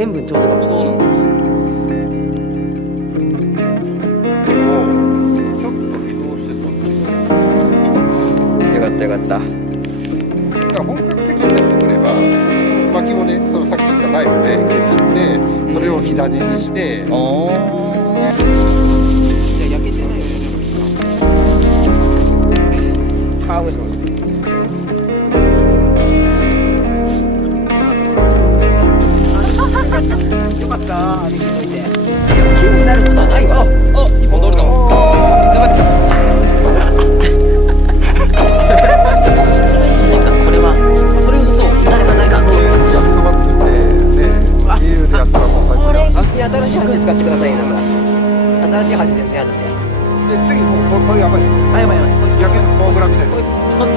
塩分ちょうどかもしれない。そうなの。ちょっと移動してそっち。よかったよかった。だから本格的になってくれば、薪をね、そのさっき言ったナイフで削って、それを火種にして。ああ。じゃあ焼けてないよね。あ、もしもし。よかった。あれ聞いといて。気になることはないわ。あ、一本取れたもん。やばい。これはそれこそ誰かやっとバックってね、理由でやったらもう最高だ。あそこに新しい箸使ってくださいよ。だから新しい箸全然あるんで。で次もうこれやばいですよ。あ、やばいやばい。こっち焼けるコーブラみたいな。こいつちょっとな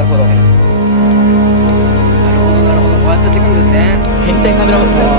るほど。なるほどなるほど。こうやってやっていくんですね。変態カメラマンみたいな。